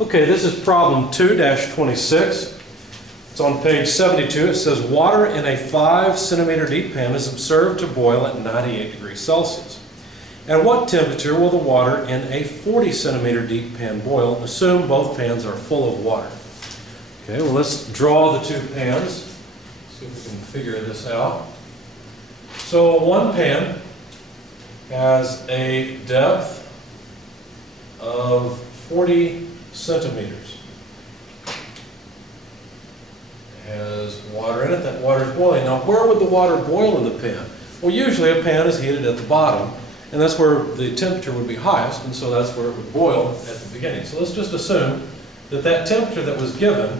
Okay, this is problem 2-26. It's on page 72. It says water in a 5 centimeter deep pan is observed to boil at 98 degrees Celsius. At what temperature will the water in a 40 centimeter deep pan boil? Assume both pans are full of water. Okay, well, let's draw the two pans. See if we can figure this out. So one pan has a depth of 40 centimeters. It has water in it. That water is boiling. Now, where would the water boil in the pan? Well, usually a pan is heated at the bottom, and that's where the temperature would be highest, and so that's where it would boil at the beginning. So let's just assume that that temperature that was given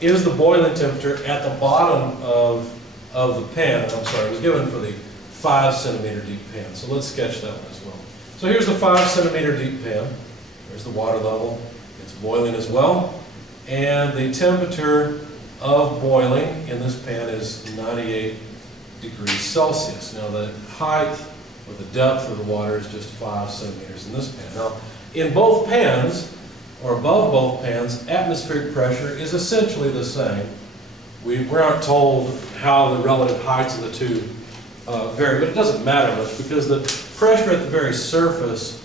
is the boiling temperature at the bottom of the pan. I'm sorry, it was given for the 5 centimeter deep pan. So let's sketch that one as well. So here's the 5 centimeter deep pan. There's the water level. It's boiling as well. And the temperature of boiling in this pan is 98 degrees Celsius. Now the height or the depth of the water is just 5 centimeters in this pan. Now in both pans, or above both pans, atmospheric pressure is essentially the same. We aren't told how the relative heights of the two vary, but it doesn't matter much because the pressure at the very surface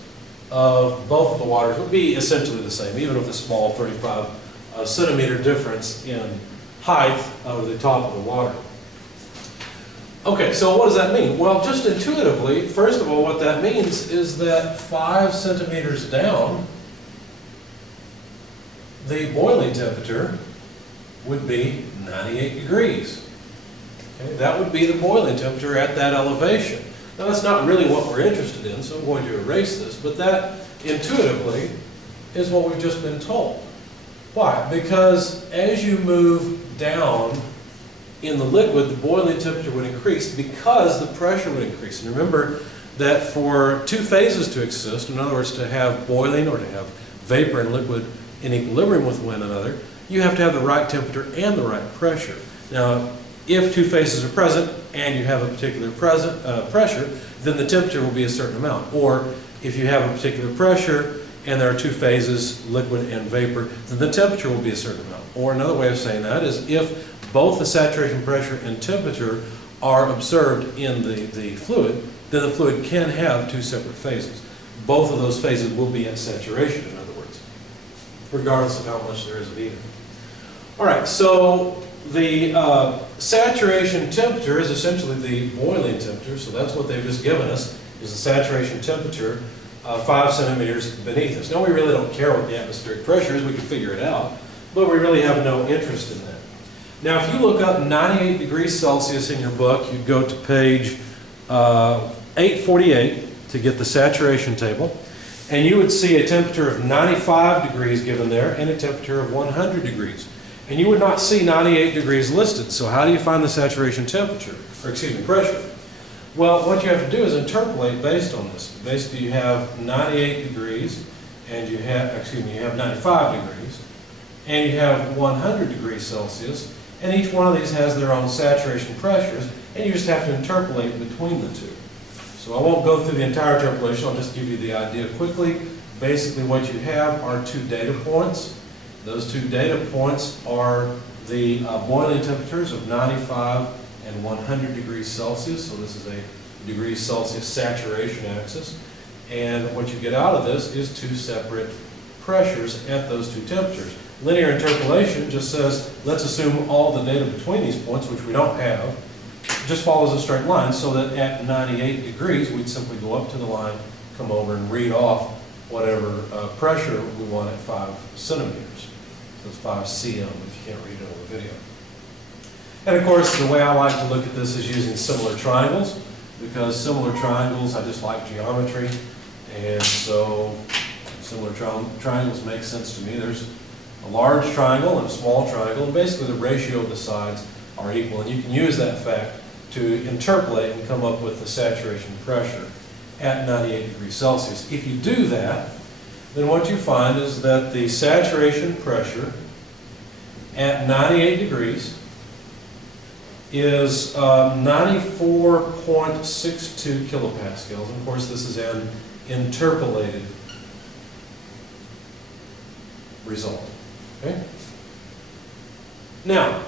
of both of the waters would be essentially the same, even with a small 35 centimeter difference in height of the top of the water. Okay, so what does that mean? Well, just intuitively, first of all, what that means is that 5 centimeters down, the boiling temperature would be 98 degrees. Okay, that would be the boiling temperature at that elevation. Now that's not really what we're interested in, so I'm going to erase this, but that intuitively is what we've just been told. Why? Because as you move down in the liquid, the boiling temperature would increase because the pressure would increase. And remember that for two phases to exist, in other words, to have boiling or to have vapor and liquid in equilibrium with one another, you have to have the right temperature and the right pressure. Now, if two phases are present and you have a particular pressure, then the temperature will be a certain amount. Or if you have a particular pressure and there are two phases, liquid and vapor, then the temperature will be a certain amount. Or another way of saying that is if both the saturation pressure and temperature are observed in the fluid, then the fluid can have two separate phases. Both of those phases will be at saturation, in other words, regardless of how much there is of either. All right, so the saturation temperature is essentially the boiling temperature, so that's what they've just given us, is the saturation temperature 5 centimeters beneath us. Now we really don't care what the atmospheric pressure is, we can figure it out, but we really have no interest in that. Now if you look up 98 degrees Celsius in your book, you'd go to page 848 to get the saturation table, and you would see a temperature of 95 degrees given there and a temperature of 100 degrees. And you would not see 98 degrees listed. So how do you find the saturation temperature, or excuse me, pressure? Well, what you have to do is interpolate based on this. Basically, you have 98 degrees, and you have 95 degrees, and you have 100 degrees Celsius, and each one of these has their own saturation pressures, and you just have to interpolate between the two. So I won't go through the entire interpolation, I'll just give you the idea quickly. Basically, what you have are two data points. Those two data points are the boiling temperatures of 95 and 100 degrees Celsius. So this is a degrees Celsius saturation axis. And what you get out of this is two separate pressures at those two temperatures. Linear interpolation just says, let's assume all the data between these points, which we don't have, just follows a straight line, so that at 98 degrees, we'd simply go up to the line, come over and read off whatever pressure we want at 5 centimeters. So it's 5 cm if you can't read it on the video. And of course, the way I like to look at this is using similar triangles, because similar triangles, I just like geometry, and so similar triangles make sense to me. There's a large triangle and a small triangle, and basically the ratio of the sides are equal, and you can use that fact to interpolate and come up with the saturation pressure at 98 degrees Celsius. If you do that, then what you find is that the saturation pressure at 98 degrees is 94.62 kilopascals. And of course, this is an interpolated result. Okay? Now,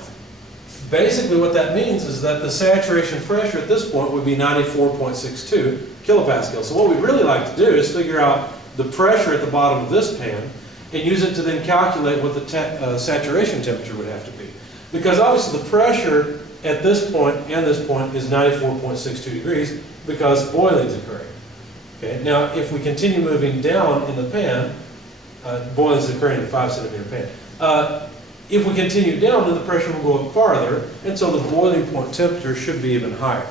basically what that means is that the saturation pressure at this point would be 94.62 kilopascals. So what we'd really like to do is figure out the pressure at the bottom of this pan and use it to then calculate what the saturation temperature would have to be. Because obviously the pressure at this point and this point is 94.62 degrees because boiling is occurring. Okay? Now if we continue moving down in the pan, boiling is occurring in a 5 centimeter pan. If we continue down, then the pressure will go up farther, and so the boiling point temperature should be even higher.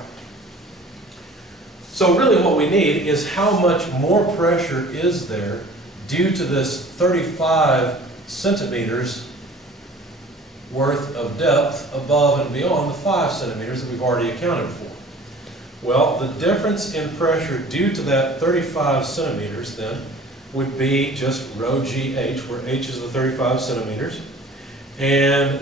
So really what we need is how much more pressure is there due to this 35 centimeters worth of depth above and beyond the 5 centimeters that we've already accounted for. Well, the difference in pressure due to that 35 centimeters then would be just rho GH, where H is the 35 centimeters. And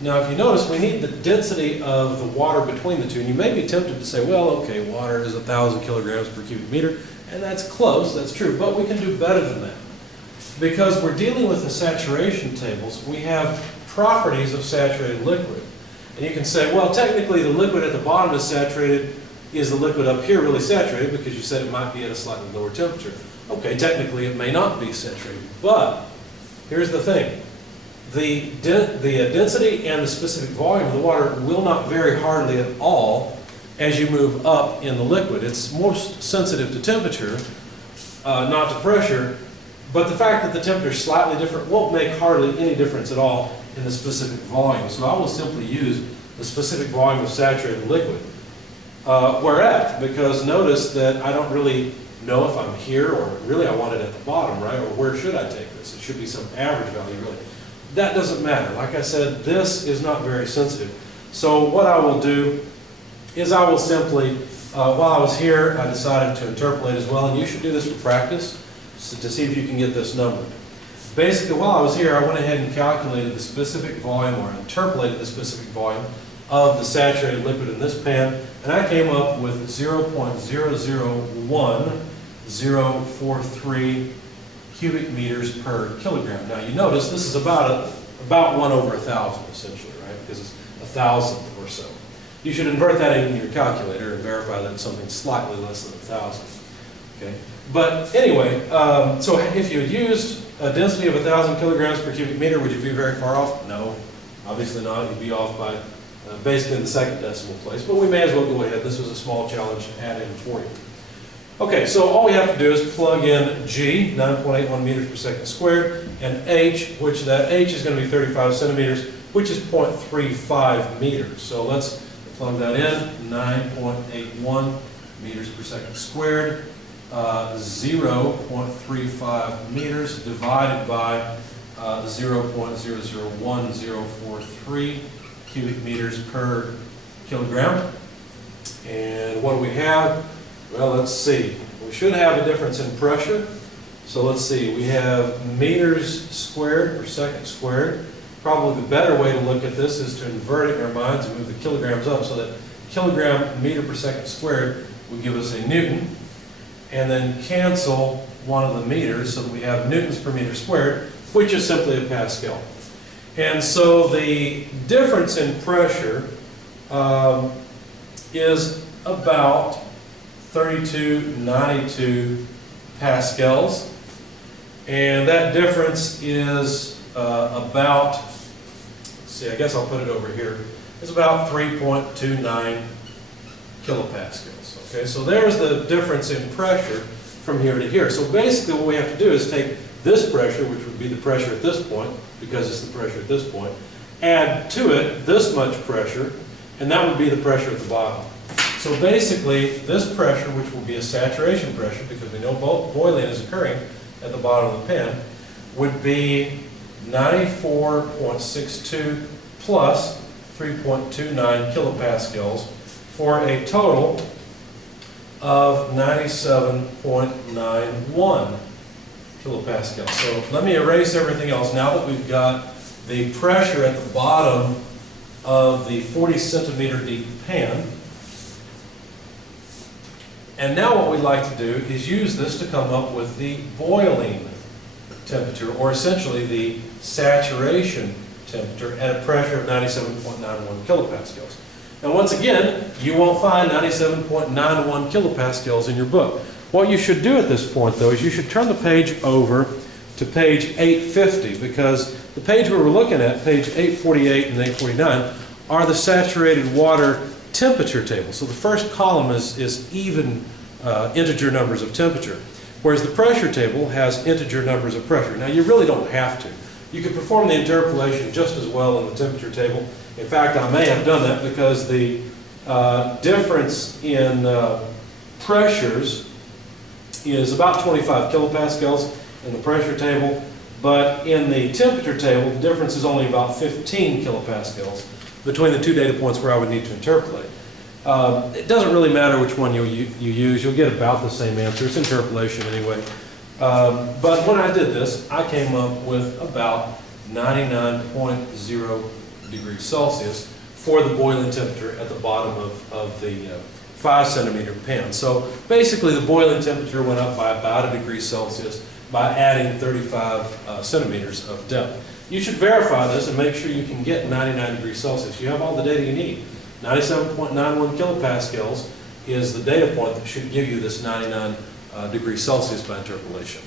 now if you notice, we need the density of the water between the two. And you may be tempted to say, well, okay, water is 1,000 kilograms per cubic meter, and that's close, that's true, but we can do better than that. Because we're dealing with the saturation tables, we have properties of saturated liquid. And you can say, well, technically the liquid at the bottom is saturated. Is the liquid up here really saturated? Because you said it might be at a slightly lower temperature. Okay, technically it may not be saturated, but here's the thing. The density and the specific volume of the water will not vary hardly at all as you move up in the liquid. It's most sensitive to temperature, not to pressure, but the fact that the temperature is slightly different won't make hardly any difference at all in the specific volume. So I will simply use the specific volume of saturated liquid. Where at? Because notice that I don't really know if I'm here or really I want it at the bottom, right? Or where should I take this? It should be some average value, really. That doesn't matter. Like I said, this is not very sensitive. So what I will do is I will simply, while I was here, I decided to interpolate as well, and you should do this for practice to see if you can get this number. Basically, while I was here, I went ahead and calculated the specific volume, or interpolated the specific volume of the saturated liquid in this pan, and I came up with 0.001043 cubic meters per kilogram. Now you notice this is about 1 over 1,000 essentially, right? Because it's 1,000th or so. You should invert that into your calculator and verify that it's something slightly less than 1,000. Okay. But anyway, so if you had used a density of 1,000 kilograms per cubic meter, would you be very far off? No, obviously not. You'd be off by basically in the second decimal place. But we may as well go ahead. This was a small challenge to add in for you. Okay, so all we have to do is plug in G, 9.81 meters per second squared, and H, which that H is going to be 35 centimeters, which is 0.35 meters. So let's plug that in, 9.81 meters per second squared, 0.35 meters divided by 0.001043 cubic meters per kilogram. And what do we have? Well, let's see. We should have a difference in pressure. So let's see. We have meters squared per second squared. Probably the better way to look at this is to invert it in our minds and move the kilograms up so that kilogram meter per second squared would give us a Newton. And then cancel one of the meters so that we have newtons per meter squared, which is simply a Pascal. And so the difference in pressure is about 3292 pascals, and that difference is about, let's see, I guess I'll put it over here, it's about 3.29 kilopascals. Okay, so there's the difference in pressure from here to here. So basically what we have to do is take this pressure, which would be the pressure at this point, because it's the pressure at this point, add to it this much pressure, and that would be the pressure at the bottom. So basically, this pressure, which will be a saturation pressure, because we know boiling is occurring at the bottom of the pan, would be 94.62 plus 3.29 kilopascals for a total of 97.91 kilopascals. So let me erase everything else now that we've got the pressure at the bottom of the 40 centimeter deep pan. And now what we'd like to do is use this to come up with the boiling temperature, or essentially the saturation temperature at a pressure of 97.91 kilopascals. Now once again, you won't find 97.91 kilopascals in your book. What you should do at this point though is you should turn the page over to page 850, because the page we were looking at, page 848 and 849, are the saturated water temperature table. So the first column is even integer numbers of temperature, whereas the pressure table has integer numbers of pressure. Now you really don't have to. You could perform the interpolation just as well in the temperature table. In fact, I may have done that because the difference in pressures is about 25 kilopascals in the pressure table, but in the temperature table, the difference is only about 15 kilopascals between the two data points where I would need to interpolate. It doesn't really matter which one you use. You'll get about the same answer. It's interpolation anyway. But when I did this, I came up with about 99.0 degrees Celsius for the boiling temperature at the bottom of the 5 centimeter pan. So basically the boiling temperature went up by about 1 degree Celsius by adding 35 centimeters of depth. You should verify this and make sure you can get 99 degrees Celsius. You have all the data you need. 97.91 kilopascals is the data point that should give you this 99 degrees Celsius by interpolation.